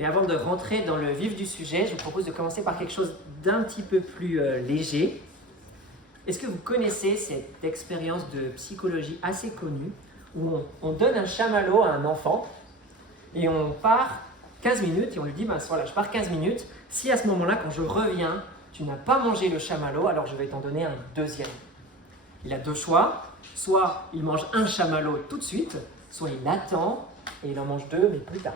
Mais avant de rentrer dans le vif du sujet, je vous propose de commencer par quelque chose d'un petit peu plus léger. Est-ce que vous connaissez cette expérience de psychologie assez connue où on donne un chamallow à un enfant et on part 15 minutes et on lui dit voilà, je pars 15 minutes, si à ce moment-là, quand je reviens, tu n'as pas mangé le chamallow, alors je vais t'en donner un deuxième. Il a deux choix, soit il mange un chamallow tout de suite, soit il attend et il en mange deux, mais plus tard.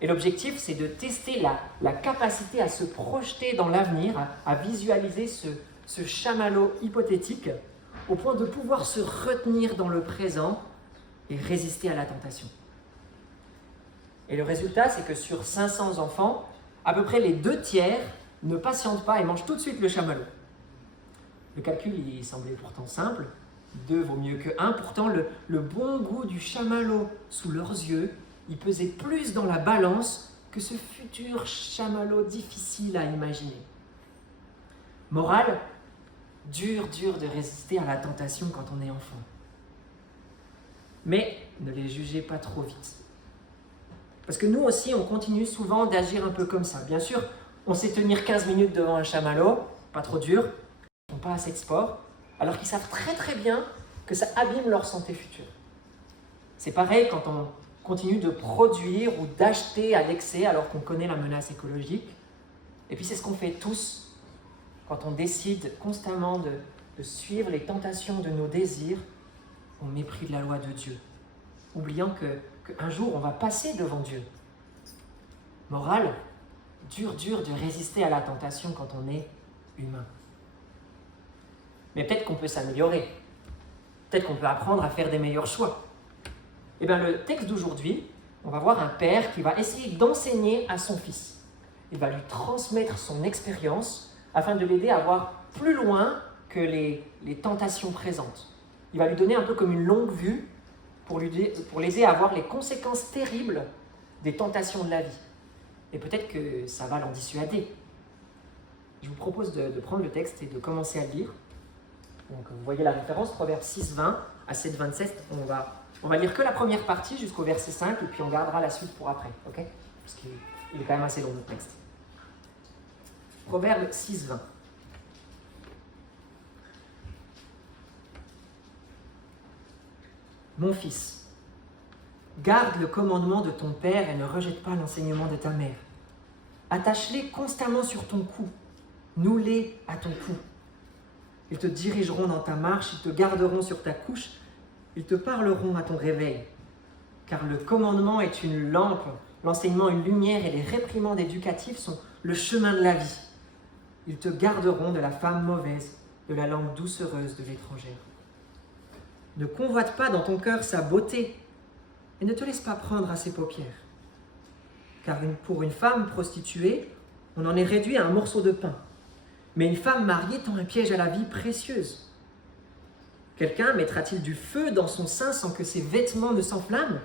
Et l'objectif, c'est de tester la capacité à se projeter dans l'avenir, à visualiser ce chamallow hypothétique, au point de pouvoir se retenir dans le présent et résister à la tentation. Et le résultat, c'est que sur 500 enfants, à peu près les 2/3 ne patientent pas et mangent tout de suite le chamallow. Le calcul, il semblait pourtant simple. 2 vaut mieux que 1. Pourtant, le bon goût du chamallow sous leurs yeux, il pesait plus dans la balance que ce futur chamallow difficile à imaginer. Morale, dur de résister à la tentation quand on est enfant. Mais ne les jugez pas trop vite. Parce que nous aussi, on continue souvent d'agir un peu comme ça. Bien sûr, on sait tenir 15 minutes devant un chamallow, pas trop dur, ils n'ont pas assez de sport, alors qu'ils savent très bien que ça abîme leur santé future. C'est pareil quand on continue de produire ou d'acheter à l'excès alors qu'on connaît la menace écologique. Et puis c'est ce qu'on fait tous quand on décide constamment de suivre les tentations de nos désirs au mépris de la loi de Dieu, oubliant qu'un jour on va passer devant Dieu. Morale, dur de résister à la tentation quand on est humain. Mais peut-être qu'on peut s'améliorer, peut-être qu'on peut apprendre à faire des meilleurs choix. Eh bien, le texte d'aujourd'hui, on va voir un père qui va essayer d'enseigner à son fils. Il va lui transmettre son expérience afin de l'aider à voir plus loin que les tentations présentes. Il va lui donner un peu comme une longue vue pour l'aider à voir les conséquences terribles des tentations de la vie. Et peut-être que ça va l'en dissuader. Je vous propose de prendre le texte et de commencer à le lire. Donc, vous voyez la référence, Proverbe 6:20 à 7:27. On va lire que la première partie jusqu'au verset 5 et puis on gardera la suite pour après. Okay, parce qu'il est quand même assez long, notre texte. Proverbe 6:20. Mon fils, garde le commandement de ton père et ne rejette pas l'enseignement de ta mère. Attache-les constamment sur ton cou, noue-les à ton cou. Ils te dirigeront dans ta marche, ils te garderont sur ta couche, ils te parleront à ton réveil. Car le commandement est une lampe, l'enseignement une lumière et les réprimandes éducatives sont le chemin de la vie. Ils te garderont de la femme mauvaise, de la langue doucereuse de l'étrangère. Ne convoite pas dans ton cœur sa beauté et ne te laisse pas prendre à ses paupières. Car pour une femme prostituée, on en est réduit à un morceau de pain. Mais une femme mariée tend un piège à la vie précieuse. Quelqu'un mettra-t-il du feu dans son sein sans que ses vêtements ne s'enflamment?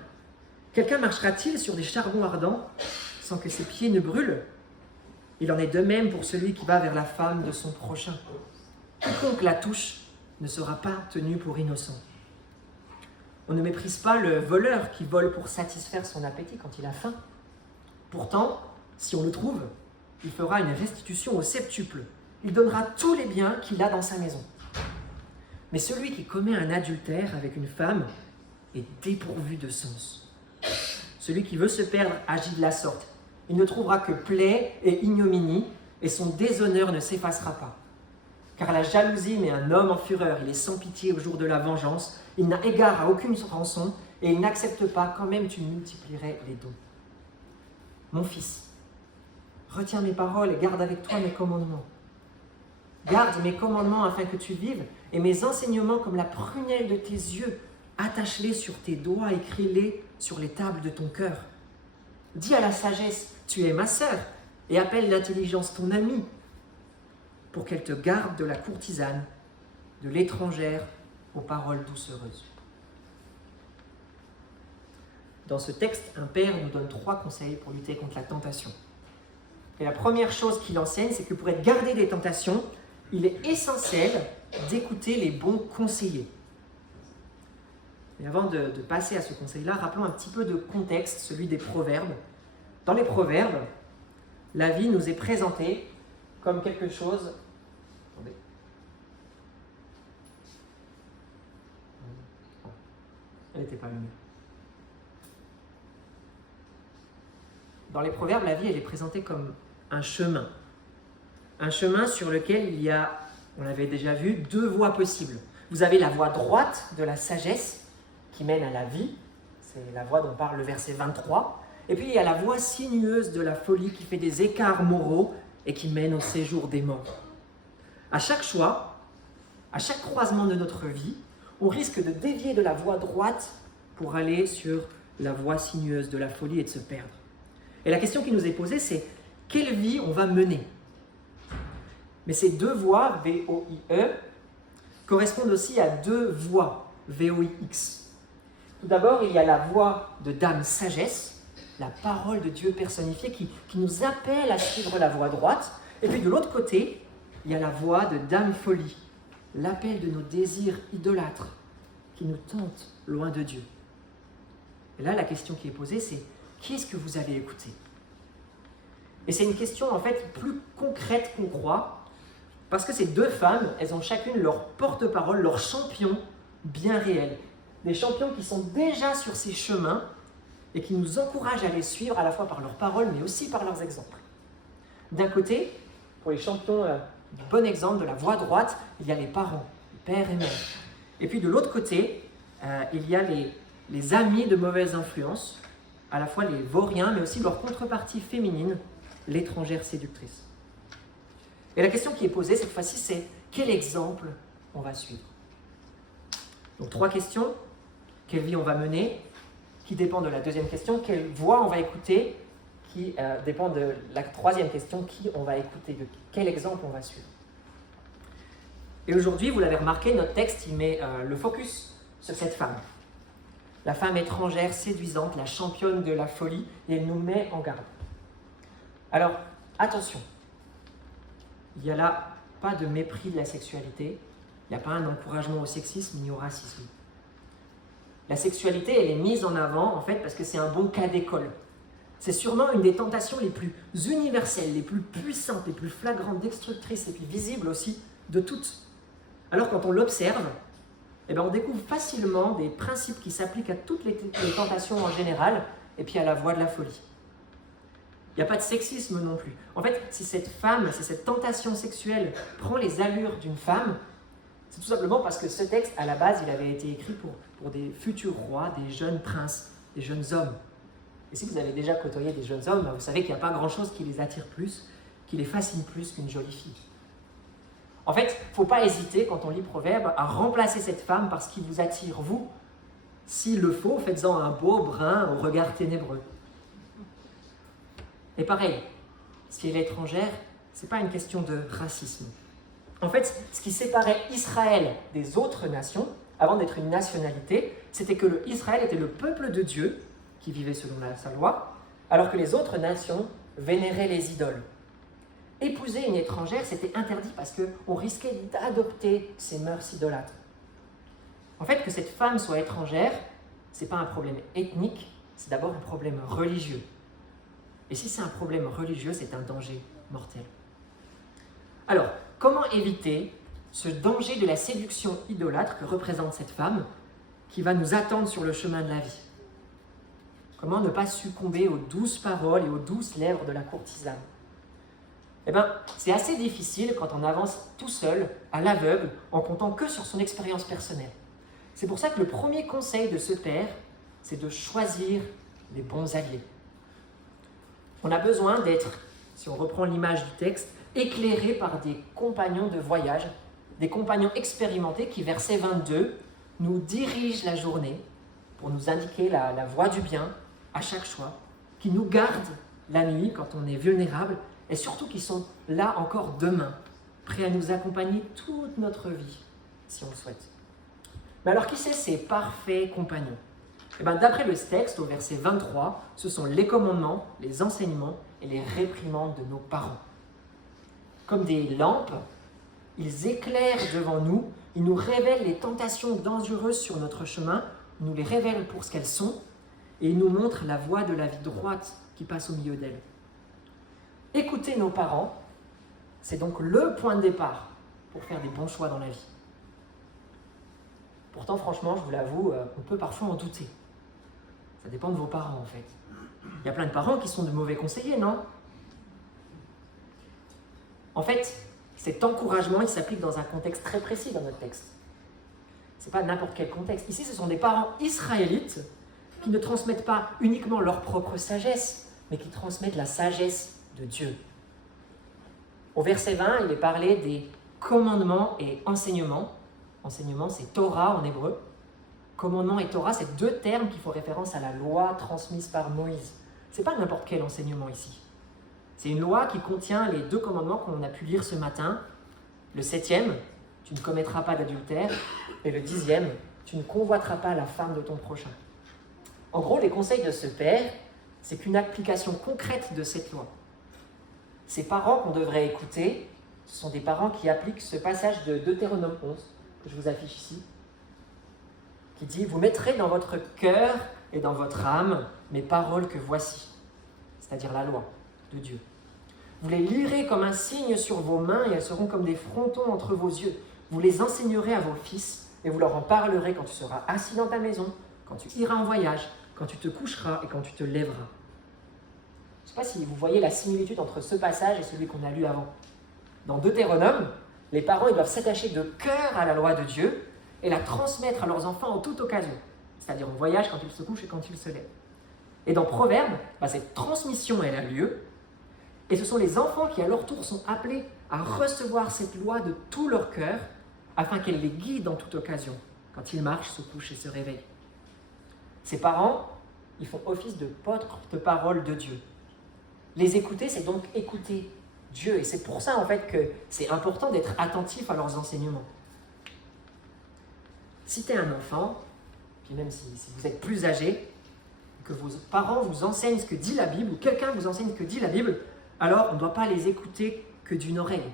Quelqu'un marchera-t-il sur des charbons ardents sans que ses pieds ne brûlent? Il en est de même pour celui qui va vers la femme de son prochain. Quiconque la touche ne sera pas tenu pour innocent. On ne méprise pas le voleur qui vole pour satisfaire son appétit quand il a faim. Pourtant, si on le trouve, il fera une restitution au septuple. Il donnera tous les biens qu'il a dans sa maison. Mais celui qui commet un adultère avec une femme est dépourvu de sens. Celui qui veut se perdre agit de la sorte. Il ne trouvera que plaie et ignominie, et son déshonneur ne s'effacera pas. Car la jalousie met un homme en fureur, il est sans pitié au jour de la vengeance, il n'a égard à aucune rançon, et il n'accepte pas quand même tu multiplierais les dons. Mon fils, retiens mes paroles et garde avec toi mes commandements. Garde mes commandements afin que tu vives, et mes enseignements comme la prunelle de tes yeux. Attache-les sur tes doigts, écris-les sur les tables de ton cœur. Dis à la sagesse, tu es ma sœur, et appelle l'intelligence ton amie, pour qu'elle te garde de la courtisane, de l'étrangère aux paroles doucereuses. Dans ce texte, un père nous donne 3 conseils pour lutter contre la tentation. Et la première chose qu'il enseigne, c'est que pour être gardé des tentations, il est essentiel d'écouter les bons conseillers. Et avant de passer à ce conseil-là, rappelons un petit peu de contexte, celui des proverbes. Dans les Proverbes, la vie nous est présentée comme quelque chose... Attendez. Elle n'était pas allumée. Dans les Proverbes, la vie, elle est présentée comme un chemin. Un chemin sur lequel il y a, on l'avait déjà vu, deux voies possibles. Vous avez la voie droite de la sagesse qui mène à la vie. C'est la voie dont parle le verset 23. Et puis il y a la voie sinueuse de la folie qui fait des écarts moraux et qui mène au séjour des morts. À chaque choix, à chaque croisement de notre vie, on risque de dévier de la voie droite pour aller sur la voie sinueuse de la folie et de se perdre. Et la question qui nous est posée, c'est quelle vie on va mener? Mais ces deux voies, V-O-I-E, correspondent aussi à deux voies, V-O-I-X. Tout d'abord, il y a la voie de Dame Sagesse, la parole de Dieu personnifiée qui nous appelle à suivre la voie droite. Et puis de l'autre côté, il y a la voie de Dame Folie, l'appel de nos désirs idolâtres qui nous tentent loin de Dieu. Et là, la question qui est posée, c'est qui est-ce que vous allez écouter? Et c'est une question en fait plus concrète qu'on croit, parce que ces deux femmes, elles ont chacune leur porte-parole, leur champion bien réel. Des champions qui sont déjà sur ces chemins et qui nous encouragent à les suivre à la fois par leurs paroles, mais aussi par leurs exemples. D'un côté, pour les champions du bon exemple de la voie droite, il y a les parents, les pères et mères. Et puis de l'autre côté, il y a les amis de mauvaise influence, à la fois les vauriens, mais aussi leur contrepartie féminine, l'étrangère séductrice. Et la question qui est posée cette fois-ci, c'est quel exemple on va suivre? Donc 3 questions. Quelle vie on va mener? Qui dépend de la deuxième question. Quelle voix on va écouter? Qui dépend de la troisième question. Qui on va écouter? De quel exemple on va suivre? Et aujourd'hui, vous l'avez remarqué, notre texte, il met le focus sur cette femme. La femme étrangère, séduisante, la championne de la folie, et elle nous met en garde. Alors, attention, il n'y a là pas de mépris de la sexualité, il n'y a pas un encouragement au sexisme ni au racisme. La sexualité, elle est mise en avant, en fait, parce que c'est un bon cas d'école. C'est sûrement une des tentations les plus universelles, les plus puissantes, les plus flagrantes, destructrices et puis visibles aussi de toutes. Alors, quand on l'observe, on découvre facilement des principes qui s'appliquent à toutes les tentations en général, et puis à la voie de la folie. Il n'y a pas de sexisme non plus. En fait, si cette femme, si cette tentation sexuelle prend les allures d'une femme, c'est tout simplement parce que ce texte, à la base, il avait été écrit pour des futurs rois, des jeunes princes, des jeunes hommes. Et si vous avez déjà côtoyé des jeunes hommes, vous savez qu'il n'y a pas grand-chose qui les attire plus, qui les fascine plus qu'une jolie fille. En fait, il ne faut pas hésiter, quand on lit Proverbes, à remplacer cette femme par ce qui vous attire, vous. S'il le faut, faites-en un beau brun au regard ténébreux. Et pareil, si elle est étrangère, ce n'est pas une question de racisme. En fait, ce qui séparait Israël des autres nations, avant d'être une nationalité, c'était que Israël était le peuple de Dieu, qui vivait selon sa loi, alors que les autres nations vénéraient les idoles. Épouser une étrangère, c'était interdit parce qu'on risquait d'adopter ces mœurs idolâtres. En fait, que cette femme soit étrangère, ce n'est pas un problème ethnique, c'est d'abord un problème religieux. Et si c'est un problème religieux, c'est un danger mortel. Alors, comment éviter ce danger de la séduction idolâtre que représente cette femme qui va nous attendre sur le chemin de la vie? Comment ne pas succomber aux douces paroles et aux douces lèvres de la courtisane? C'est assez difficile quand on avance tout seul, à l'aveugle, en comptant que sur son expérience personnelle. C'est pour ça que le premier conseil de ce père, c'est de choisir les bons alliés. On a besoin d'être, si on reprend l'image du texte, éclairé par des compagnons de voyage, des compagnons expérimentés qui, verset 22, nous dirigent la journée pour nous indiquer la voie du bien à chaque choix, qui nous gardent la nuit quand on est vulnérable, et surtout qui sont là encore demain, prêts à nous accompagner toute notre vie, si on le souhaite. Mais alors, qui c'est ces parfaits compagnons? D'après le texte, au verset 23, ce sont les commandements, les enseignements et les réprimandes de nos parents. Comme des lampes, ils éclairent devant nous, ils nous révèlent les tentations dangereuses sur notre chemin, ils nous les révèlent pour ce qu'elles sont, et ils nous montrent la voie de la vie droite qui passe au milieu d'elle. Écouter nos parents, c'est donc le point de départ pour faire des bons choix dans la vie. Pourtant, franchement, je vous l'avoue, on peut parfois en douter. Ça dépend de vos parents, en fait. Il y a plein de parents qui sont de mauvais conseillers, non? En fait, cet encouragement, il s'applique dans un contexte très précis dans notre texte. Ce n'est pas n'importe quel contexte. Ici, ce sont des parents israélites qui ne transmettent pas uniquement leur propre sagesse, mais qui transmettent la sagesse de Dieu. Au verset 20, il est parlé des commandements et enseignements. Enseignement, c'est Torah en hébreu. Commandement et Torah, c'est deux termes qui font référence à la loi transmise par Moïse. Ce n'est pas n'importe quel enseignement ici. C'est une loi qui contient les deux commandements qu'on a pu lire ce matin. Le 7e, tu ne commettras pas d'adultère. Et le 10e, tu ne convoiteras pas la femme de ton prochain. En gros, les conseils de ce père, c'est qu'une application concrète de cette loi. Ces parents qu'on devrait écouter, ce sont des parents qui appliquent ce passage de Deutéronome 11, que je vous affiche ici, qui dit « Vous mettrez dans votre cœur et dans votre âme mes paroles que voici », c'est-à-dire la loi de Dieu. Vous les lirez comme un signe sur vos mains et elles seront comme des frontons entre vos yeux. Vous les enseignerez à vos fils et vous leur en parlerez quand tu seras assis dans ta maison, quand tu iras en voyage, quand tu te coucheras et quand tu te lèveras. Je ne sais pas si vous voyez la similitude entre ce passage et celui qu'on a lu avant. Dans Deutéronome, les parents ils doivent s'attacher de cœur à la loi de Dieu et la transmettre à leurs enfants en toute occasion, c'est-à-dire en voyage, quand ils se couchent et quand ils se lèvent. Et dans Proverbes, cette transmission elle a lieu, et ce sont les enfants qui à leur tour sont appelés à recevoir cette loi de tout leur cœur afin qu'elle les guide en toute occasion, quand ils marchent, se couchent et se réveillent. Ces parents, ils font office de porte-parole de Dieu. Les écouter, c'est donc écouter Dieu. Et c'est pour ça, en fait, que c'est important d'être attentif à leurs enseignements. Si tu es un enfant, puis même si vous êtes plus âgé, que vos parents vous enseignent ce que dit la Bible, ou quelqu'un vous enseigne ce que dit la Bible, alors on ne doit pas les écouter que d'une oreille.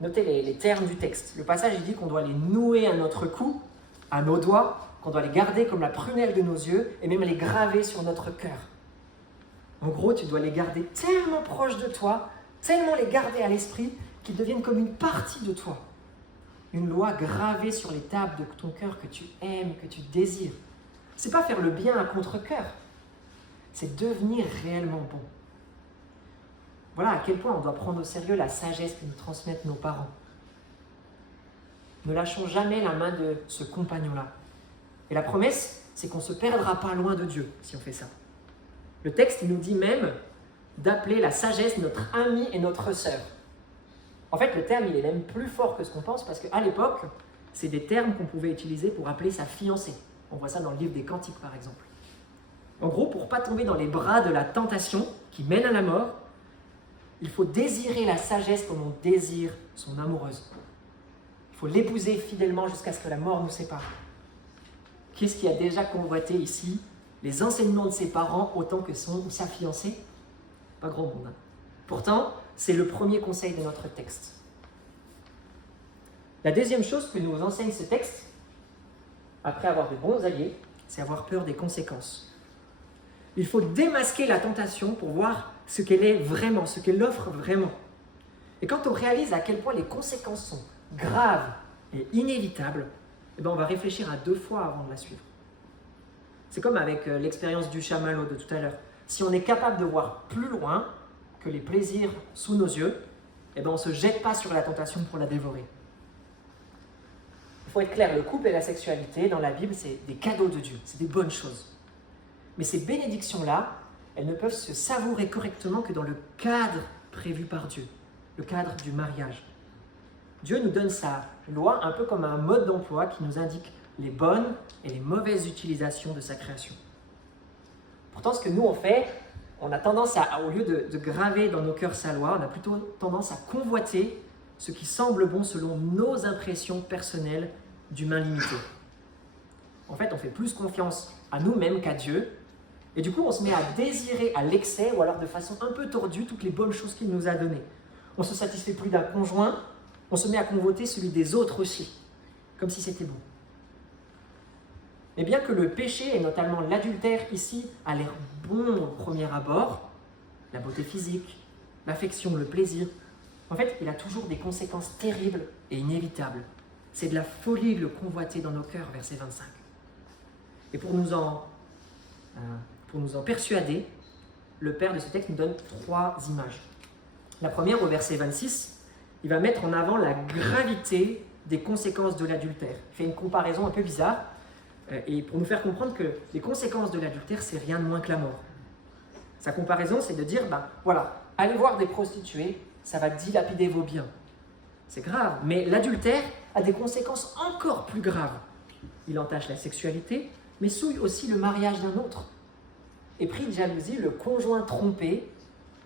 Notez les termes du texte. Le passage, il dit qu'on doit les nouer à notre cou, à nos doigts, qu'on doit les garder comme la prunelle de nos yeux, et même les graver sur notre cœur. En gros, tu dois les garder tellement proches de toi, tellement les garder à l'esprit, qu'ils deviennent comme une partie de toi. Une loi gravée sur les tables de ton cœur que tu aimes, que tu désires. C'est pas faire le bien à contre-cœur, c'est devenir réellement bon. Voilà à quel point on doit prendre au sérieux la sagesse que nous transmettent nos parents. Ne lâchons jamais la main de ce compagnon-là. Et la promesse, c'est qu'on ne se perdra pas loin de Dieu si on fait ça. Le texte il nous dit même d'appeler la sagesse notre amie et notre sœur. En fait, le terme il est même plus fort que ce qu'on pense parce qu'à l'époque, c'est des termes qu'on pouvait utiliser pour appeler sa fiancée. On voit ça dans le livre des Cantiques, par exemple. En gros, pour ne pas tomber dans les bras de la tentation qui mène à la mort, il faut désirer la sagesse comme on désire son amoureuse. Il faut l'épouser fidèlement jusqu'à ce que la mort nous sépare. Qui est-ce qui a déjà convoité ici les enseignements de ses parents autant que son ou sa fiancée? Pas grand monde. Pourtant, c'est le premier conseil de notre texte. La deuxième chose que nous enseigne ce texte, après avoir de bons alliés, c'est avoir peur des conséquences. Il faut démasquer la tentation pour voir ce qu'elle est vraiment, ce qu'elle offre vraiment. Et quand on réalise à quel point les conséquences sont graves et inévitables, on va réfléchir à 2 fois avant de la suivre. C'est comme avec l'expérience du chamallow de tout à l'heure. Si on est capable de voir plus loin que les plaisirs sous nos yeux, on ne se jette pas sur la tentation pour la dévorer. Il faut être clair, le couple et la sexualité, dans la Bible, c'est des cadeaux de Dieu, c'est des bonnes choses. Mais ces bénédictions-là, elles ne peuvent se savourer correctement que dans le cadre prévu par Dieu, le cadre du mariage. Dieu nous donne sa loi un peu comme un mode d'emploi qui nous indique les bonnes et les mauvaises utilisations de sa création. Pourtant, ce que nous on fait, on a tendance à, au lieu de graver dans nos cœurs sa loi, on a plutôt tendance à convoiter ce qui semble bon selon nos impressions personnelles d'humains limités. En fait, on fait plus confiance à nous-mêmes qu'à Dieu, et du coup, on se met à désirer à l'excès ou alors de façon un peu tordue toutes les bonnes choses qu'il nous a données. On se satisfait plus d'un conjoint, on se met à convoiter celui des autres aussi, comme si c'était bon. Mais bien que le péché, et notamment l'adultère ici, a l'air bon au premier abord, la beauté physique, l'affection, le plaisir. En fait, il a toujours des conséquences terribles et inévitables. C'est de la folie de le convoiter dans nos cœurs, verset 25. Et pour nous en persuader, le père de ce texte nous donne 3 images. La première, au verset 26, il va mettre en avant la gravité des conséquences de l'adultère. Il fait une comparaison un peu bizarre, et pour nous faire comprendre que les conséquences de l'adultère, c'est rien de moins que la mort. Sa comparaison, c'est de dire, voilà, allez voir des prostituées, ça va dilapider vos biens. C'est grave, mais l'adultère a des conséquences encore plus graves. Il entache la sexualité, mais souille aussi le mariage d'un autre. Et pris de jalousie, le conjoint trompé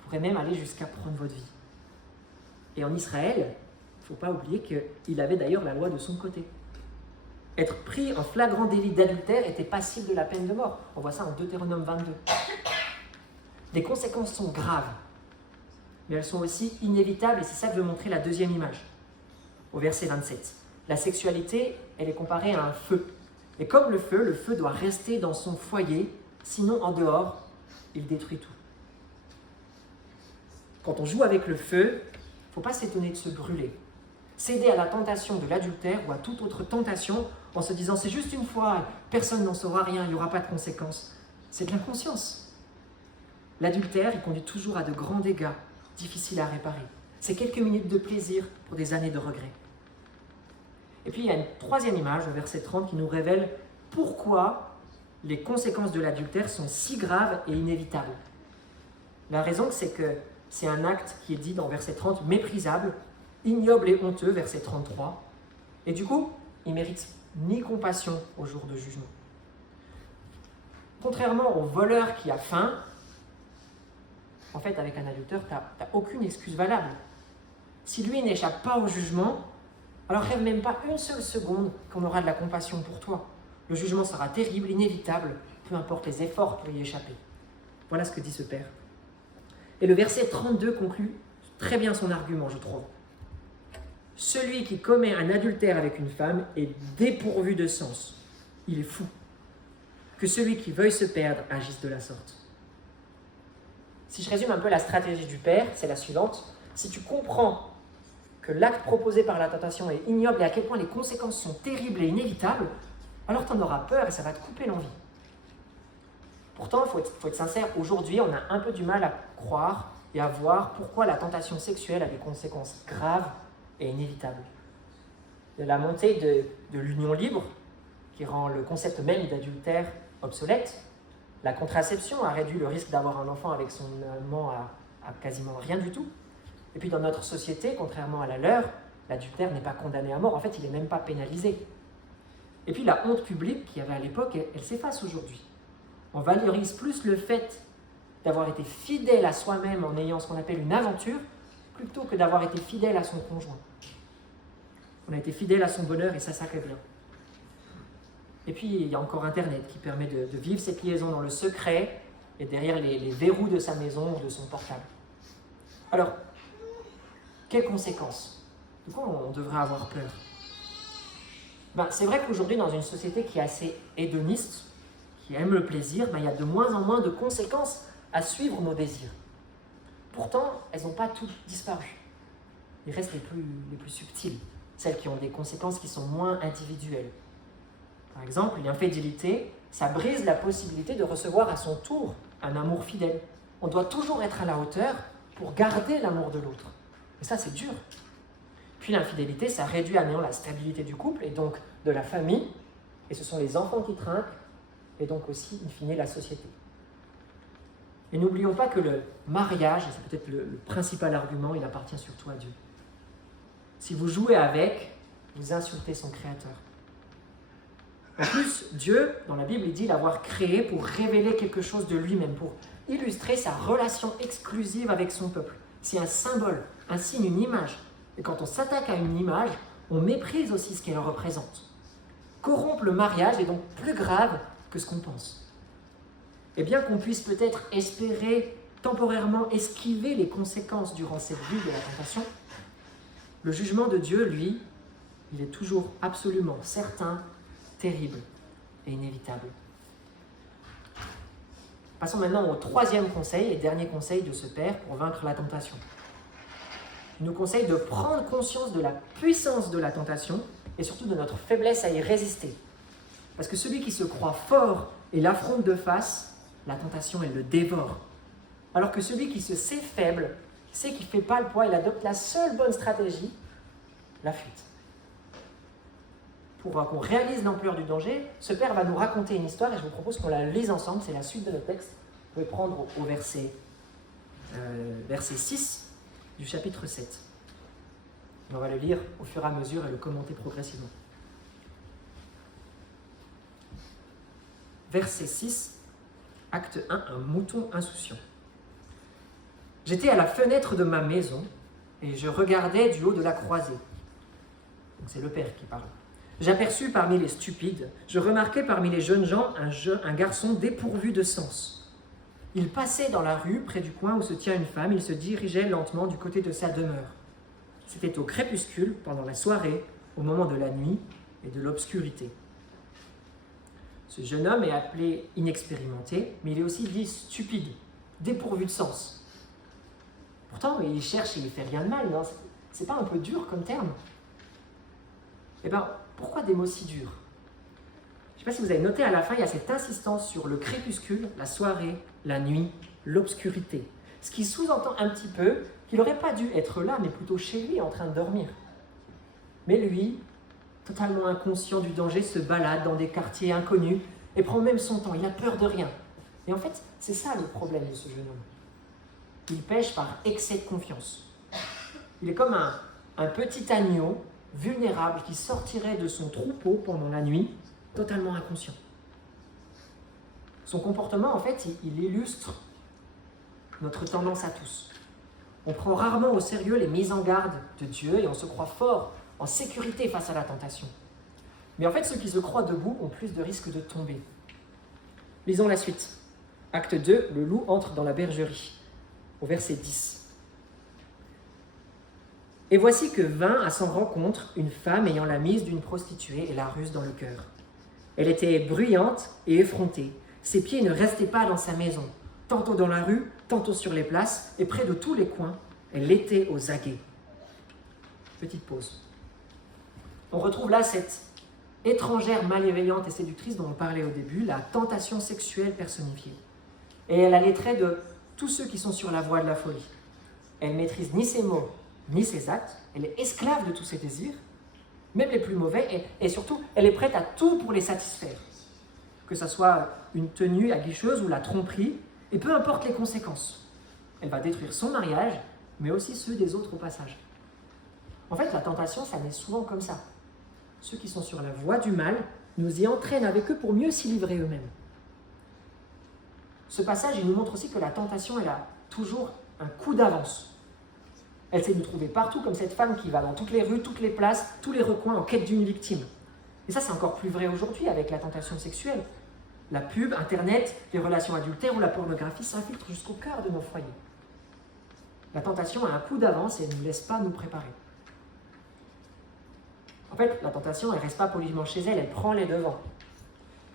pourrait même aller jusqu'à prendre votre vie. Et en Israël, il ne faut pas oublier qu'il avait d'ailleurs la loi de son côté. Être pris en flagrant délit d'adultère était passible de la peine de mort. On voit ça en Deutéronome 22. Les conséquences sont graves, mais elles sont aussi inévitables, et c'est ça que veut montrer la deuxième image, au verset 27. La sexualité, elle est comparée à un feu. Et comme le feu doit rester dans son foyer, sinon en dehors, il détruit tout. Quand on joue avec le feu, il ne faut pas s'étonner de se brûler. Céder à la tentation de l'adultère ou à toute autre tentation en se disant « c'est juste une fois, personne n'en saura rien, il n'y aura pas de conséquences », c'est de l'inconscience. L'adultère, il conduit toujours à de grands dégâts, difficiles à réparer. C'est quelques minutes de plaisir pour des années de regrets. Et puis il y a une troisième image, au verset 30, qui nous révèle pourquoi les conséquences de l'adultère sont si graves et inévitables. La raison, c'est que c'est un acte qui est dit dans verset 30, méprisable, ignoble et honteux, verset 33. Et du coup, il ne mérite ni compassion au jour de jugement. Contrairement au voleur qui a faim, en fait, avec un adultère, tu n'as aucune excuse valable. Si lui n'échappe pas au jugement, alors rêve même pas une seule seconde qu'on aura de la compassion pour toi. Le jugement sera terrible, inévitable, peu importe les efforts pour y échapper. Voilà ce que dit ce père. Et le verset 32 conclut très bien son argument, je trouve. Celui qui commet un adultère avec une femme est dépourvu de sens. Il est fou. Que celui qui veuille se perdre agisse de la sorte. Si je résume un peu la stratégie du père, c'est la suivante. Si tu comprends que l'acte proposé par la tentation est ignoble et à quel point les conséquences sont terribles et inévitables, alors tu en auras peur et ça va te couper l'envie. Pourtant, il faut être sincère, aujourd'hui, on a un peu du mal à croire et à voir pourquoi la tentation sexuelle a des conséquences graves et inévitables. Il y a la montée de l'union libre, qui rend le concept même d'adultère obsolète. La contraception a réduit le risque d'avoir un enfant avec son amant à quasiment rien du tout. Et puis dans notre société, contrairement à la leur, l'adultère n'est pas condamné à mort, en fait il n'est même pas pénalisé. Et puis la honte publique qu'il y avait à l'époque, elle s'efface aujourd'hui. On valorise plus le fait d'avoir été fidèle à soi-même en ayant ce qu'on appelle une aventure, plutôt que d'avoir été fidèle à son conjoint. On a été fidèle à son bonheur et ça fait bien. Et puis il y a encore Internet qui permet de vivre cette liaison dans le secret et derrière les verrous de sa maison ou de son portable. Alors, quelles conséquences? De quoi on devrait avoir peur? C'est vrai qu'aujourd'hui, dans une société qui est assez hédoniste, qui aime le plaisir, il y a de moins en moins de conséquences à suivre nos désirs. Pourtant, elles n'ont pas toutes disparu. Il reste les plus subtiles, celles qui ont des conséquences qui sont moins individuelles. Par exemple, l'infidélité, ça brise la possibilité de recevoir à son tour un amour fidèle. On doit toujours être à la hauteur pour garder l'amour de l'autre. Et ça, c'est dur. Puis l'infidélité, ça réduit à néant la stabilité du couple et donc de la famille. Et ce sont les enfants qui trinquent et donc aussi, in fine, la société. Et n'oublions pas que le mariage, et c'est peut-être le principal argument, il appartient surtout à Dieu. Si vous jouez avec, vous insultez son Créateur. En plus, Dieu, dans la Bible, il dit l'avoir créé pour révéler quelque chose de lui-même, pour illustrer sa relation exclusive avec son peuple. C'est un symbole, un signe, une image. Et quand on s'attaque à une image, on méprise aussi ce qu'elle représente. Corrompre le mariage est donc plus grave que ce qu'on pense. Et bien qu'on puisse peut-être espérer temporairement esquiver les conséquences durant cette vie de la tentation, le jugement de Dieu, lui, il est toujours absolument certain, terrible et inévitable. Passons maintenant au troisième conseil et dernier conseil de ce père pour vaincre la tentation. Il nous conseille de prendre conscience de la puissance de la tentation et surtout de notre faiblesse à y résister. Parce que celui qui se croit fort et l'affronte de face, la tentation, elle le dévore. Alors que celui qui se sait faible, qui sait qu'il ne fait pas le poids, il adopte la seule bonne stratégie, la fuite. Pour qu'on réalise l'ampleur du danger, ce père va nous raconter une histoire et je vous propose qu'on la lise ensemble, c'est la suite de notre texte. Vous pouvez prendre au verset 6 du chapitre 7. On va le lire au fur et à mesure et le commenter progressivement. Verset 6, acte 1, un mouton insouciant. J'étais à la fenêtre de ma maison et je regardais du haut de la croisée. Donc c'est le père qui parle. J'aperçus parmi les stupides, je remarquai parmi les jeunes gens un garçon dépourvu de sens. Il passait dans la rue près du coin où se tient une femme, il se dirigeait lentement du côté de sa demeure. C'était au crépuscule, pendant la soirée, au moment de la nuit et de l'obscurité. Ce jeune homme est appelé inexpérimenté, mais il est aussi dit stupide, dépourvu de sens. Pourtant, il cherche et il ne fait rien de mal, non ? C'est pas un peu dur comme terme ? Eh bien, pourquoi des mots si durs ? Je ne sais pas si vous avez noté à la fin, il y a cette insistance sur le crépuscule, la soirée, la nuit, l'obscurité. Ce qui sous-entend un petit peu qu'il n'aurait pas dû être là, mais plutôt chez lui en train de dormir. Mais lui, totalement inconscient du danger, se balade dans des quartiers inconnus et prend même son temps, il n'a peur de rien. Et en fait, c'est ça le problème de ce jeune homme. Il pêche par excès de confiance. Il est comme un petit agneau vulnérable qui sortirait de son troupeau pendant la nuit, totalement inconscient. Son comportement, en fait, il illustre notre tendance à tous. On prend rarement au sérieux les mises en garde de Dieu et on se croit fort, en sécurité face à la tentation. Mais en fait, ceux qui se croient debout ont plus de risques de tomber. Lisons la suite. Acte 2, le loup entre dans la bergerie, au verset 10. Et voici que vint à son rencontre une femme ayant la mise d'une prostituée et la ruse dans le cœur. Elle était bruyante et effrontée. Ses pieds ne restaient pas dans sa maison. Tantôt dans la rue, tantôt sur les places, et près de tous les coins, elle était aux aguets. Petite pause. On retrouve là cette étrangère malveillante et séductrice dont on parlait au début, la tentation sexuelle personnifiée. Et elle a les traits de tous ceux qui sont sur la voie de la folie. Elle maîtrise ni ses mots, ni ses actes, elle est esclave de tous ses désirs, même les plus mauvais, et surtout, elle est prête à tout pour les satisfaire. Que ce soit une tenue aguicheuse ou la tromperie, et peu importe les conséquences. Elle va détruire son mariage, mais aussi ceux des autres au passage. En fait, la tentation, ça naît souvent comme ça. Ceux qui sont sur la voie du mal nous y entraînent avec eux pour mieux s'y livrer eux-mêmes. Ce passage, il nous montre aussi que la tentation, elle a toujours un coup d'avance. Elle sait nous trouver partout, comme cette femme qui va dans toutes les rues, toutes les places, tous les recoins en quête d'une victime. Et ça, c'est encore plus vrai aujourd'hui avec la tentation sexuelle. La pub, Internet, les relations adultères ou la pornographie s'infiltrent jusqu'au cœur de nos foyers. La tentation a un coup d'avance et elle ne nous laisse pas nous préparer. En fait, la tentation, elle ne reste pas poliment chez elle, elle prend les devants.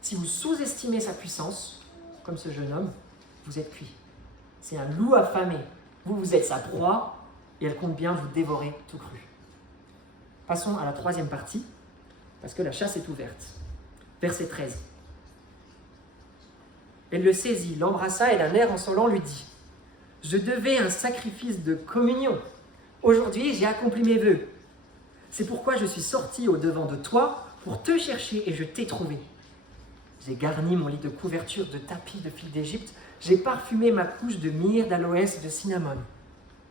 Si vous sous-estimez sa puissance, comme ce jeune homme, vous êtes cuit. C'est un loup affamé. Vous êtes sa proie et elle compte bien vous dévorer tout cru. Passons à la troisième partie, parce que la chasse est ouverte. Verset 13. Elle le saisit, l'embrassa et d'un air insolent lui dit « Je devais un sacrifice de communion. Aujourd'hui, j'ai accompli mes vœux. C'est pourquoi je suis sorti au-devant de toi pour te chercher et je t'ai trouvé. J'ai garni mon lit de couverture de tapis de fil d'Égypte. J'ai parfumé ma couche de myrrhe, d'aloès et de cinnamome.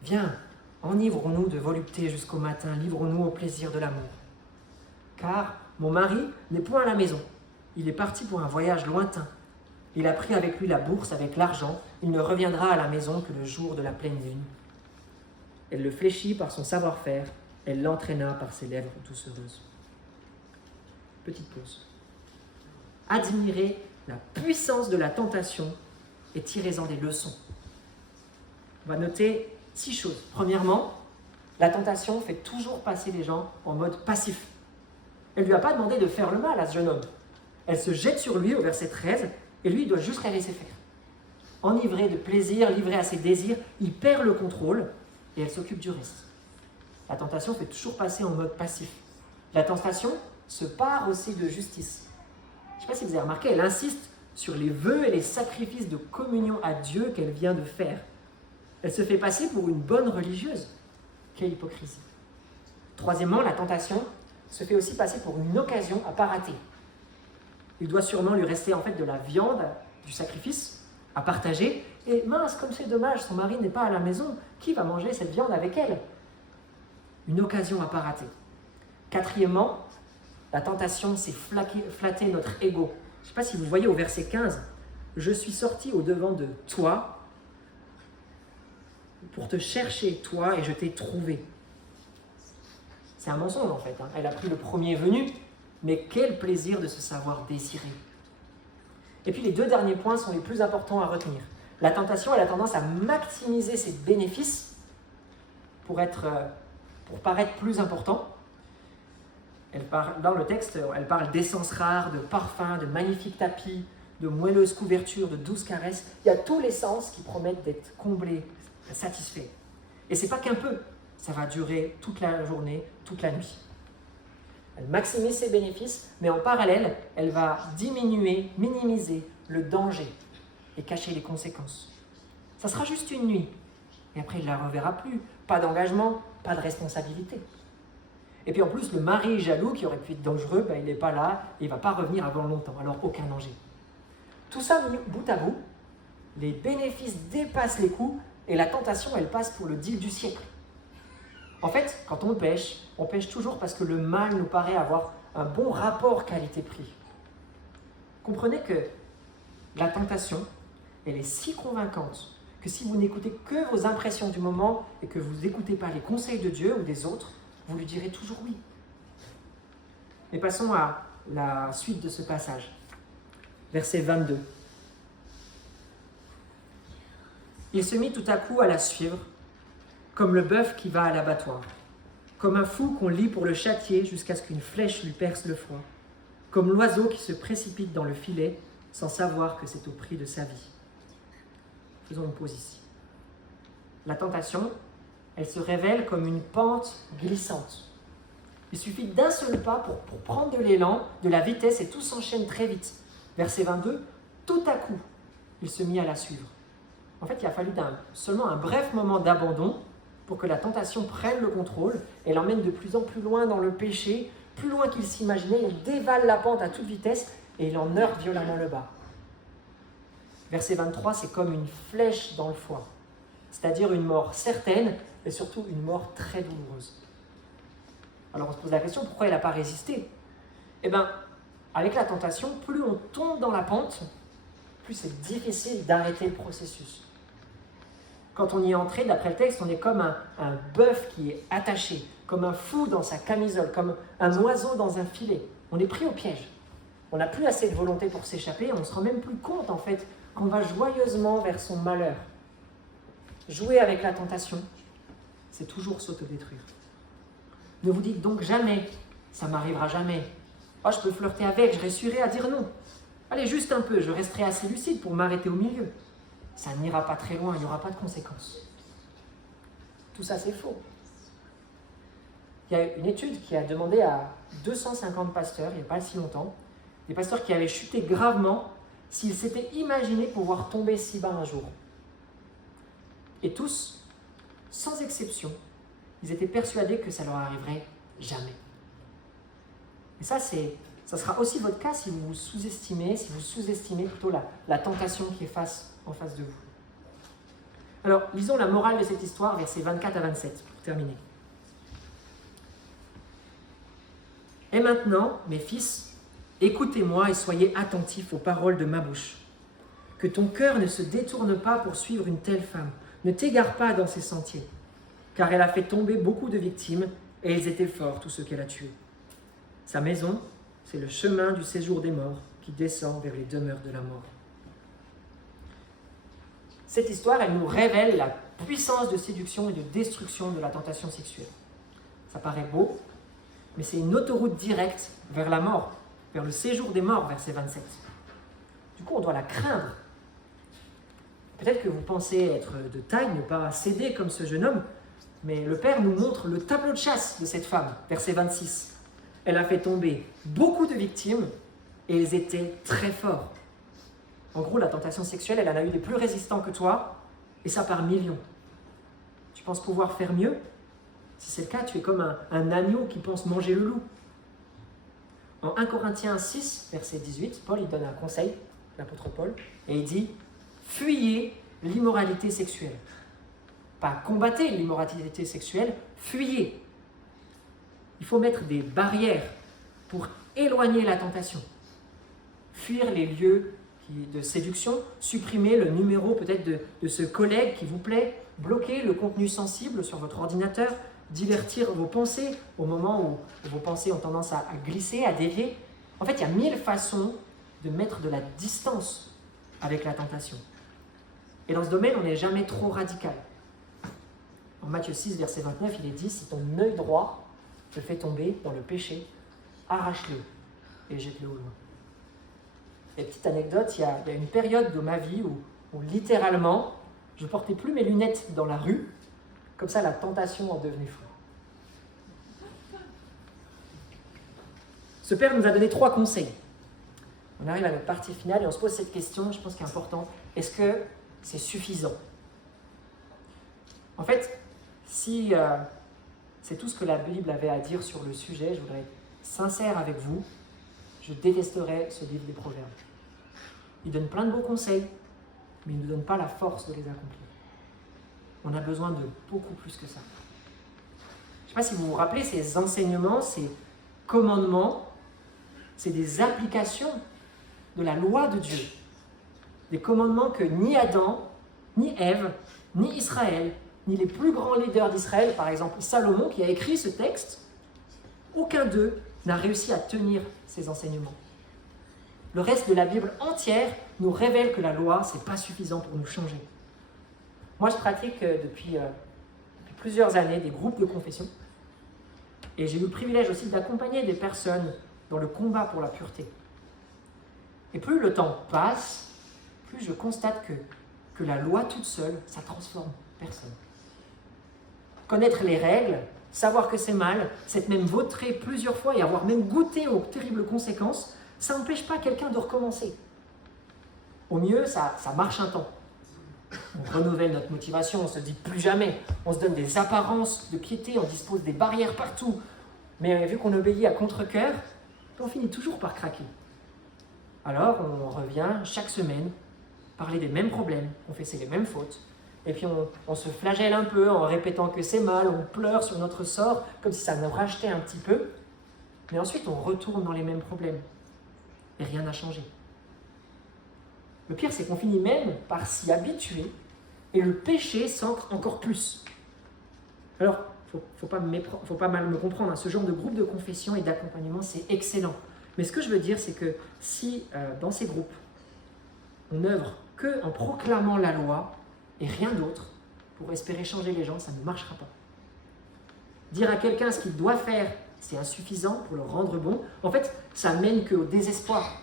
Viens, enivrons-nous de volupté jusqu'au matin, livrons-nous au plaisir de l'amour. Car mon mari n'est point à la maison. Il est parti pour un voyage lointain. Il a pris avec lui la bourse avec l'argent. Il ne reviendra à la maison que le jour de la pleine lune. » Elle le fléchit par son savoir-faire. Elle l'entraîna par ses lèvres doucereuses. Petite pause. Admirez la puissance de la tentation et tirez-en des leçons. On va noter 6 choses. Premièrement, la tentation fait toujours passer les gens en mode passif. Elle ne lui a pas demandé de faire le mal à ce jeune homme. Elle se jette sur lui au verset 13 et lui, il doit juste la laisser faire. enivré de plaisir, livré à ses désirs, il perd le contrôle et elle s'occupe du reste. La tentation fait toujours passer en mode passif. La tentation se pare aussi de justice. Je ne sais pas si vous avez remarqué, elle insiste sur les vœux et les sacrifices de communion à Dieu qu'elle vient de faire. Elle se fait passer pour une bonne religieuse. Quelle hypocrisie. Troisièmement, la tentation se fait aussi passer pour une occasion à ne pas rater. Il doit sûrement lui rester en fait de la viande, du sacrifice, à partager. Et mince, comme c'est dommage, son mari n'est pas à la maison, qui va manger cette viande avec elle? Une occasion à ne pas rater. Quatrièmement, la tentation, c'est flatter notre ego. Je ne sais pas si vous voyez au verset 15, « Je suis sorti au-devant de toi pour te chercher, toi, et je t'ai trouvé. » C'est un mensonge en fait. Elle a pris le premier venu, mais quel plaisir de se savoir désirée. Et puis les deux derniers points sont les plus importants à retenir. La tentation, elle a tendance à maximiser ses bénéfices pour paraître plus important. Dans le texte, elle parle d'essences rares, de parfums, de magnifiques tapis, de moelleuses couvertures, de douces caresses. Il y a tous les sens qui promettent d'être comblés, satisfaits. Et c'est pas qu'un peu, ça va durer toute la journée, toute la nuit. Elle maximise ses bénéfices, mais en parallèle, elle va diminuer, minimiser le danger et cacher les conséquences. Ça sera juste une nuit, et après, il ne la reverra plus. Pas d'engagement, pas de responsabilité. Et puis en plus, le mari jaloux, qui aurait pu être dangereux, il n'est pas là, et il ne va pas revenir avant longtemps, alors aucun danger. Tout ça mis bout à bout, les bénéfices dépassent les coûts, et la tentation, elle passe pour le deal du siècle. En fait, quand on pêche toujours parce que le mal nous paraît avoir un bon rapport qualité-prix. Comprenez que la tentation, elle est si convaincante que si vous n'écoutez que vos impressions du moment et que vous n'écoutez pas les conseils de Dieu ou des autres, vous lui direz toujours oui. Mais passons à la suite de ce passage. Verset 22. Il se mit tout à coup à la suivre, comme le bœuf qui va à l'abattoir, comme un fou qu'on lie pour le châtier jusqu'à ce qu'une flèche lui perce le foie, comme l'oiseau qui se précipite dans le filet sans savoir que c'est au prix de sa vie. Faisons une pause ici. La tentation, elle se révèle comme une pente glissante. Il suffit d'un seul pas pour prendre de l'élan, de la vitesse, et tout s'enchaîne très vite. Verset 22, tout à coup, il se mit à la suivre. En fait, il a fallu seulement un bref moment d'abandon pour que la tentation prenne le contrôle et l'emmène de plus en plus loin dans le péché, plus loin qu'il s'imaginait. Il dévale la pente à toute vitesse et il en heurte violemment le bas. Verset 23, c'est comme une flèche dans le foie, c'est-à-dire une mort certaine et surtout une mort très douloureuse. Alors on se pose la question, pourquoi il n'a pas résisté? Eh bien, avec la tentation, plus on tombe dans la pente, plus c'est difficile d'arrêter le processus. Quand on y est entré, d'après le texte, on est comme un bœuf qui est attaché, comme un fou dans sa camisole, comme un oiseau dans un filet. On est pris au piège. On n'a plus assez de volonté pour s'échapper, on ne se rend même plus compte en fait qu'on va joyeusement vers son malheur. Jouer avec la tentation, c'est toujours s'autodétruire. Ne vous dites donc jamais, ça m'arrivera jamais. Oh, je peux flirter avec, je réussirai à dire non. Allez, juste un peu, je resterai assez lucide pour m'arrêter au milieu. Ça n'ira pas très loin, il n'y aura pas de conséquences. Tout ça, c'est faux. Il y a une étude qui a demandé à 250 pasteurs, il n'y a pas si longtemps, des pasteurs qui avaient chuté gravement, s'ils s'étaient imaginés pouvoir tomber si bas un jour. Et tous, sans exception, ils étaient persuadés que ça leur arriverait jamais. Et ça sera aussi votre cas si vous sous-estimez plutôt la tentation qui est en face de vous. Alors, lisons la morale de cette histoire, versets 24 à 27, pour terminer. Et maintenant, mes fils, écoutez-moi et soyez attentifs aux paroles de ma bouche. Que ton cœur ne se détourne pas pour suivre une telle femme. Ne t'égare pas dans ses sentiers, car elle a fait tomber beaucoup de victimes, et ils étaient forts, tous ceux qu'elle a tués. Sa maison, c'est le chemin du séjour des morts qui descend vers les demeures de la mort. Cette histoire, elle nous révèle la puissance de séduction et de destruction de la tentation sexuelle. Ça paraît beau, mais c'est une autoroute directe vers la mort, vers le séjour des morts, verset 27. Du coup, on doit la craindre. Peut-être que vous pensez être de taille, ne pas céder comme ce jeune homme, mais le Père nous montre le tableau de chasse de cette femme, verset 26. Elle a fait tomber beaucoup de victimes et ils étaient très forts. En gros, la tentation sexuelle, elle en a eu des plus résistants que toi, et ça par millions. Tu penses pouvoir faire mieux? Si c'est le cas, tu es comme un agneau qui pense manger le loup. En 1 Corinthiens 6, verset 18, Paul il donne un conseil, l'apôtre Paul, et il dit « Fuyez l'immoralité sexuelle ». Pas combattez l'immoralité sexuelle, fuyez. Il faut mettre des barrières pour éloigner la tentation. Fuir les lieux de séduction, supprimer le numéro peut-être de ce collègue qui vous plaît, bloquer le contenu sensible sur votre ordinateur, divertir vos pensées au moment où vos pensées ont tendance à glisser, à dévier. En fait, il y a 1000 façons de mettre de la distance avec la tentation. Et dans ce domaine, on n'est jamais trop radical. En Matthieu 6, verset 29, il est dit « Si ton œil droit te fait tomber dans le péché, arrache-le et jette-le au loin. » Et petite anecdote, il y a une période de ma vie où littéralement, je ne portais plus mes lunettes dans la rue, comme ça la tentation en devenait fou. Ce père nous a donné 3 conseils. On arrive à notre partie finale et on se pose cette question, je pense qu'elle est importante. Est-ce que c'est suffisant? En fait, si c'est tout ce que la Bible avait à dire sur le sujet, je voudrais être sincère avec vous, je détesterais ce livre des Proverbes. Il donne plein de beaux conseils, mais il ne nous donne pas la force de les accomplir. On a besoin de beaucoup plus que ça. Je ne sais pas si vous vous rappelez, ces enseignements, ces commandements, c'est des applications de la loi de Dieu. Des commandements que ni Adam, ni Ève, ni Israël, ni les plus grands leaders d'Israël, par exemple Salomon qui a écrit ce texte, aucun d'eux n'a réussi à tenir ces enseignements. Le reste de la Bible entière nous révèle que la loi, ce n'est pas suffisant pour nous changer. Moi, je pratique depuis plusieurs années des groupes de confession et j'ai eu le privilège aussi d'accompagner des personnes dans le combat pour la pureté. Et plus le temps passe, plus je constate que la loi toute seule, ça transforme personne. Connaître les règles, savoir que c'est mal, s'être même vautré plusieurs fois et avoir même goûté aux terribles conséquences, ça n'empêche pas quelqu'un de recommencer. Au mieux, ça marche un temps. On renouvelle notre motivation, on ne se dit plus jamais, on se donne des apparences de piété, on dispose des barrières partout. Mais vu qu'on obéit à contre-cœur, on finit toujours par craquer. Alors on revient chaque semaine, parler des mêmes problèmes, confesser les mêmes fautes, et puis on se flagelle un peu en répétant que c'est mal, on pleure sur notre sort, comme si ça nous rachetait un petit peu, mais ensuite on retourne dans les mêmes problèmes, et rien n'a changé. Le pire, c'est qu'on finit même par s'y habituer, et le péché s'ancre encore plus. Alors, faut pas mal me comprendre, hein, ce genre de groupe de confession et d'accompagnement, c'est excellent. Mais ce que je veux dire, c'est que si dans ces groupes, on œuvre qu'en proclamant la loi et rien d'autre, pour espérer changer les gens, ça ne marchera pas. Dire à quelqu'un ce qu'il doit faire, c'est insuffisant pour le rendre bon. En fait, ça mène qu'au désespoir.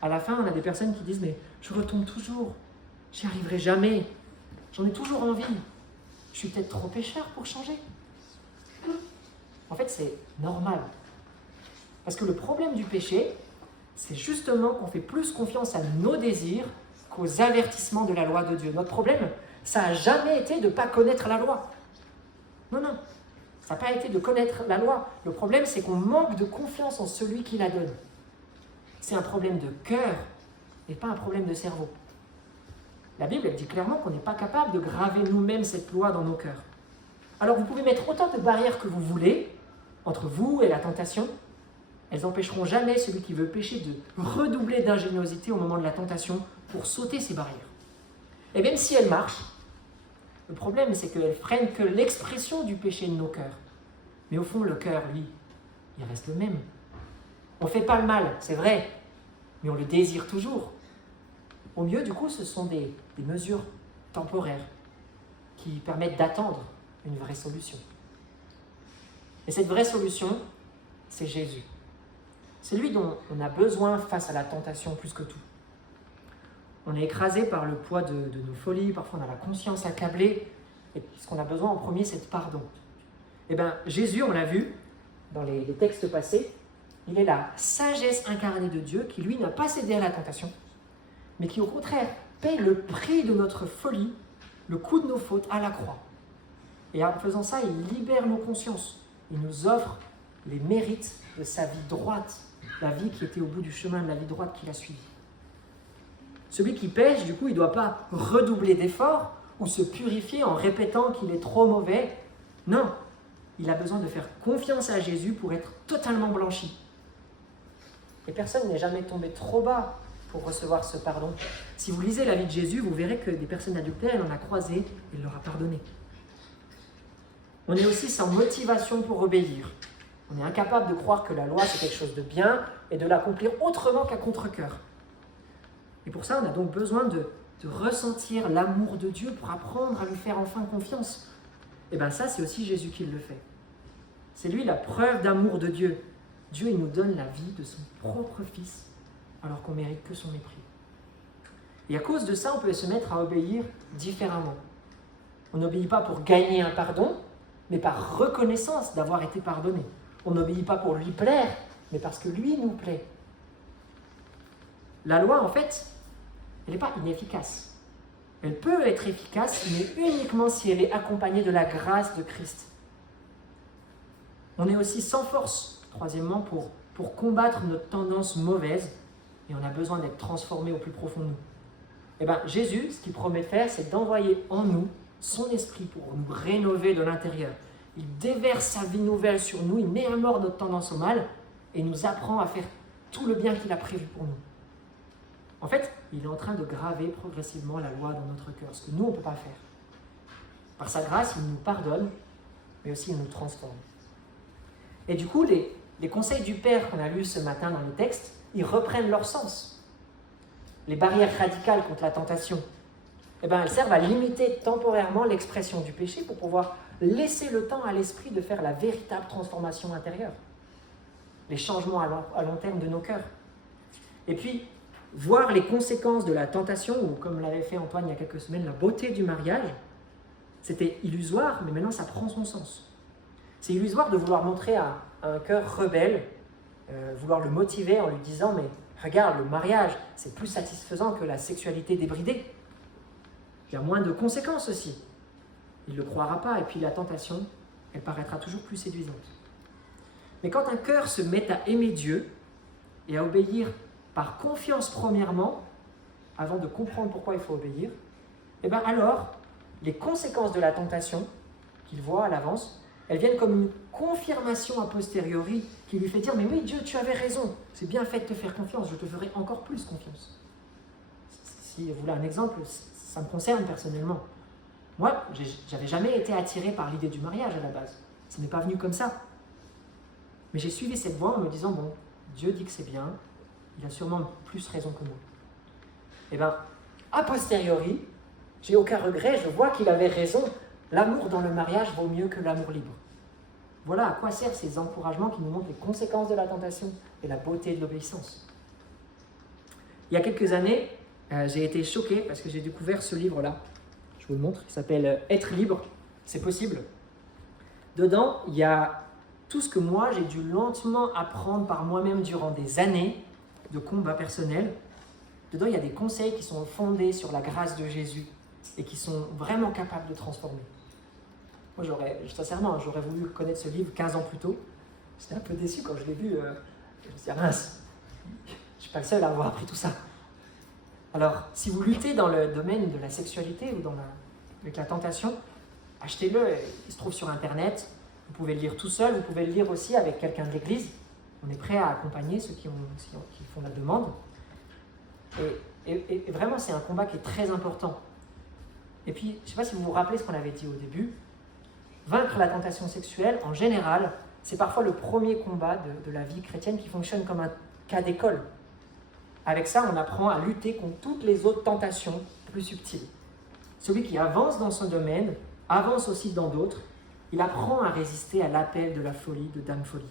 À la fin, on a des personnes qui disent « mais je retombe toujours, j'y arriverai jamais, j'en ai toujours envie, je suis peut-être trop pécheur pour changer ». En fait, c'est normal. Parce que le problème du péché, c'est justement qu'on fait plus confiance à nos désirs qu'aux avertissements de la loi de Dieu. Notre problème, ça n'a jamais été de ne pas connaître la loi. Non, ça n'a pas été de connaître la loi. Le problème, c'est qu'on manque de confiance en celui qui la donne. C'est un problème de cœur et pas un problème de cerveau. La Bible, elle dit clairement qu'on n'est pas capable de graver nous-mêmes cette loi dans nos cœurs. Alors vous pouvez mettre autant de barrières que vous voulez entre vous et la tentation. Elles n'empêcheront jamais celui qui veut pécher de redoubler d'ingéniosité au moment de la tentation pour sauter ces barrières. Et même si elles marchent, le problème c'est qu'elles freinent que l'expression du péché de nos cœurs. Mais au fond, le cœur, lui, il reste le même. On ne fait pas le mal, c'est vrai, mais on le désire toujours. Au mieux, du coup, ce sont des mesures temporaires qui permettent d'attendre une vraie solution. Et cette vraie solution, c'est Jésus. C'est lui dont on a besoin face à la tentation plus que tout. On est écrasé par le poids de nos folies, parfois on a la conscience accablée, et ce qu'on a besoin en premier, c'est de pardon. Eh bien, Jésus, on l'a vu dans les textes passés, il est la sagesse incarnée de Dieu qui, lui, n'a pas cédé à la tentation, mais qui, au contraire, paye le prix de notre folie, le coût de nos fautes à la croix. Et en faisant ça, il libère nos consciences. Il nous offre les mérites de sa vie droite, la vie qui était au bout du chemin, de la vie droite qu'il a suivie. Celui qui pêche, du coup, il ne doit pas redoubler d'efforts ou se purifier en répétant qu'il est trop mauvais. Non, il a besoin de faire confiance à Jésus pour être totalement blanchi. Et personne n'est jamais tombé trop bas pour recevoir ce pardon. Si vous lisez la vie de Jésus, vous verrez que des personnes adultères, il en a croisé, il leur a pardonné. On est aussi sans motivation pour obéir. On est incapable de croire que la loi c'est quelque chose de bien et de l'accomplir autrement qu'à contre-cœur. Et pour ça, on a donc besoin de ressentir l'amour de Dieu pour apprendre à lui faire enfin confiance. Et bien ça, c'est aussi Jésus qui le fait. C'est lui la preuve d'amour de Dieu. Dieu, il nous donne la vie de son propre Fils, alors qu'on ne mérite que son mépris. Et à cause de ça, on peut se mettre à obéir différemment. On n'obéit pas pour gagner un pardon, mais par reconnaissance d'avoir été pardonné. On n'obéit pas pour lui plaire, mais parce que lui nous plaît. La loi, en fait, elle n'est pas inefficace. Elle peut être efficace, mais uniquement si elle est accompagnée de la grâce de Christ. On est aussi sans force, troisièmement, pour combattre notre tendance mauvaise, et on a besoin d'être transformé au plus profond de nous. Eh bien, Jésus, ce qu'il promet de faire, c'est d'envoyer en nous son esprit pour nous rénover de l'intérieur. Il déverse sa vie nouvelle sur nous, il met à mort notre tendance au mal, et nous apprend à faire tout le bien qu'il a prévu pour nous. En fait, il est en train de graver progressivement la loi dans notre cœur, ce que nous, on ne peut pas faire. Par sa grâce, il nous pardonne, mais aussi il nous transforme. Et du coup, les conseils du Père qu'on a lus ce matin dans le texte, ils reprennent leur sens. Les barrières radicales contre la tentation, eh bien, elles servent à limiter temporairement l'expression du péché pour pouvoir laisser le temps à l'esprit de faire la véritable transformation intérieure, les changements à long terme de nos cœurs. Et puis, voir les conséquences de la tentation, ou comme l'avait fait Antoine il y a quelques semaines, la beauté du mariage, c'était illusoire, mais maintenant ça prend son sens. C'est illusoire de vouloir montrer à un cœur rebelle, vouloir le motiver en lui disant « mais regarde, le mariage, c'est plus satisfaisant que la sexualité débridée. Il y a moins de conséquences aussi. » Il ne le croira pas, et puis la tentation, elle paraîtra toujours plus séduisante. Mais quand un cœur se met à aimer Dieu et à obéir par confiance premièrement, avant de comprendre pourquoi il faut obéir, et bien alors, les conséquences de la tentation qu'il voit à l'avance, elles viennent comme une confirmation a posteriori qui lui fait dire « mais oui, Dieu, tu avais raison, c'est bien fait de te faire confiance, je te ferai encore plus confiance. » Si vous voulez un exemple, ça me concerne personnellement. Moi, j'avais jamais été attiré par l'idée du mariage à la base. Ça n'est pas venu comme ça. Mais j'ai suivi cette voie en me disant « bon, Dieu dit que c'est bien, il a sûrement plus raison que moi. » Et bien, a posteriori, j'ai aucun regret, je vois qu'il avait raison. L'amour dans le mariage vaut mieux que l'amour libre. Voilà à quoi servent ces encouragements qui nous montrent les conséquences de la tentation et la beauté de l'obéissance. Il y a quelques années, j'ai été choqué parce que j'ai découvert ce livre-là. Je vous le montre, il s'appelle « Être libre, c'est possible ». Dedans, il y a tout ce que moi, j'ai dû lentement apprendre par moi-même durant des années de combat personnel. Dedans, il y a des conseils qui sont fondés sur la grâce de Jésus et qui sont vraiment capables de transformer. Moi, sincèrement, j'aurais voulu connaître ce livre 15 ans plus tôt. J'étais un peu déçu quand je l'ai vu. Je me suis dit, ah mince, je ne suis pas le seul à avoir appris tout ça. Alors, si vous luttez dans le domaine de la sexualité ou avec la tentation, achetez-le, il se trouve sur Internet. Vous pouvez le lire tout seul, vous pouvez le lire aussi avec quelqu'un de l'Église. On est prêt à accompagner ceux qui font la demande. Et vraiment, c'est un combat qui est très important. Et puis, je ne sais pas si vous vous rappelez ce qu'on avait dit au début. Vaincre la tentation sexuelle, en général, c'est parfois le premier combat de la vie chrétienne qui fonctionne comme un cas d'école. Avec ça, on apprend à lutter contre toutes les autres tentations plus subtiles. Celui qui avance dans son domaine avance aussi dans d'autres. Il apprend à résister à l'appel de la folie, de Dame Folie.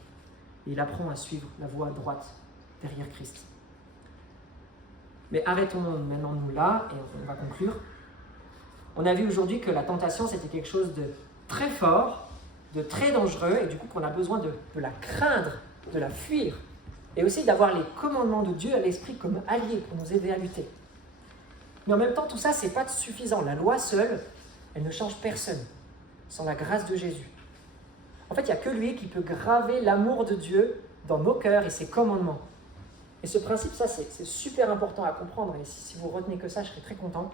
Et il apprend à suivre la voie droite derrière Christ. Mais arrêtons maintenant nous là, et on va conclure. On a vu aujourd'hui que la tentation, c'était quelque chose de très fort, de très dangereux, et du coup qu'on a besoin de la craindre, de la fuir, et aussi d'avoir les commandements de Dieu à l'esprit comme alliés pour nous aider à lutter. Mais en même temps, tout ça, ce n'est pas suffisant. La loi seule, elle ne change personne, sans la grâce de Jésus. En fait, il n'y a que lui qui peut graver l'amour de Dieu dans nos cœurs et ses commandements. Et ce principe, ça, c'est super important à comprendre, et si vous retenez que ça, je serai très content.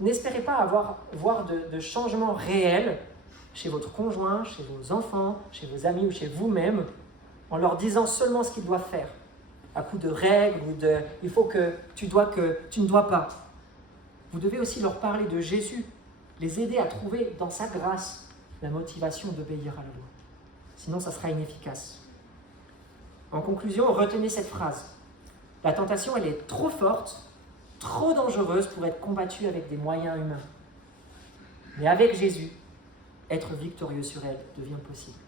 N'espérez pas voir de changements réels chez votre conjoint, chez vos enfants, chez vos amis ou chez vous-même, en leur disant seulement ce qu'ils doivent faire, à coup de règles ou de « il faut que tu ne dois pas ». Vous devez aussi leur parler de Jésus, les aider à trouver dans sa grâce la motivation d'obéir à la loi. Sinon, ça sera inefficace. En conclusion, retenez cette phrase. La tentation, elle est trop forte, trop dangereuse pour être combattue avec des moyens humains. Mais avec Jésus, être victorieux sur elle devient possible.